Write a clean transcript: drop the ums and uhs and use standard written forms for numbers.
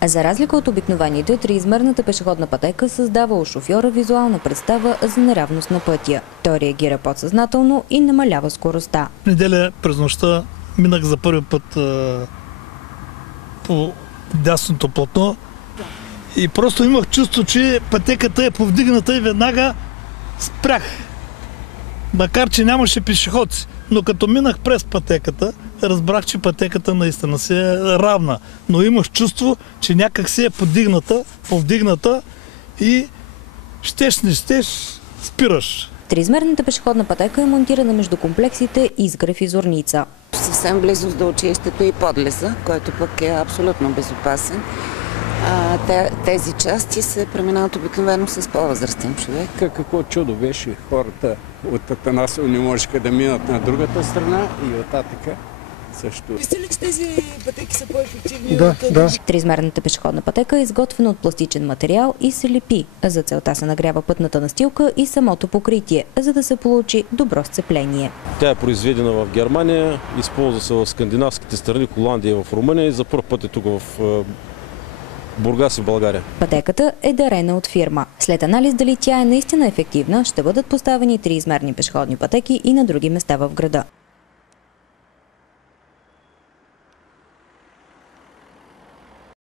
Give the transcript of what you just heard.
А за разлика от обикновените, триизмерната пешеходна пътека създава у шофьора визуална представа за неравност на пътя. Той реагира подсъзнателно и намалява скоростта. В неделя през нощта минах за първи път по дясното платно и просто имах чувство, че пътеката е повдигната и веднага спрях. Макар че нямаше пешеходци, но като минах през пътеката, разбрах, че пътеката наистина си е равна. Но имах чувство, че някак си е повдигната и щеш не щеш, спираш. Триизмерната пешеходна пътека е монтирана между комплексите Изгрев и Зорница. Съвсем близо до училището и подлеза, който пък е абсолютно безопасен. Тези части се преминават обикновено с по-възрастен човек. Какво чудо беше, хората от Атанасово не можеха да минат на другата страна и оттатък също. Мисля ли, че тези пътеки са по-ефективни? Да. Триизмерната пешеходна пътека е изготвена от пластичен материал и се лепи. За целта се нагрява пътната настилка и самото покритие, за да се получи добро сцепление. Тя е произведена в Германия, използва се в скандинавските страни, Холандия и в Румъния и за първ път е тук в Бургас и България. Пътеката е дарена от фирма. След анализ дали тя е наистина ефективна, ще бъдат поставени триизмерни пешеходни пътеки и на други места в града.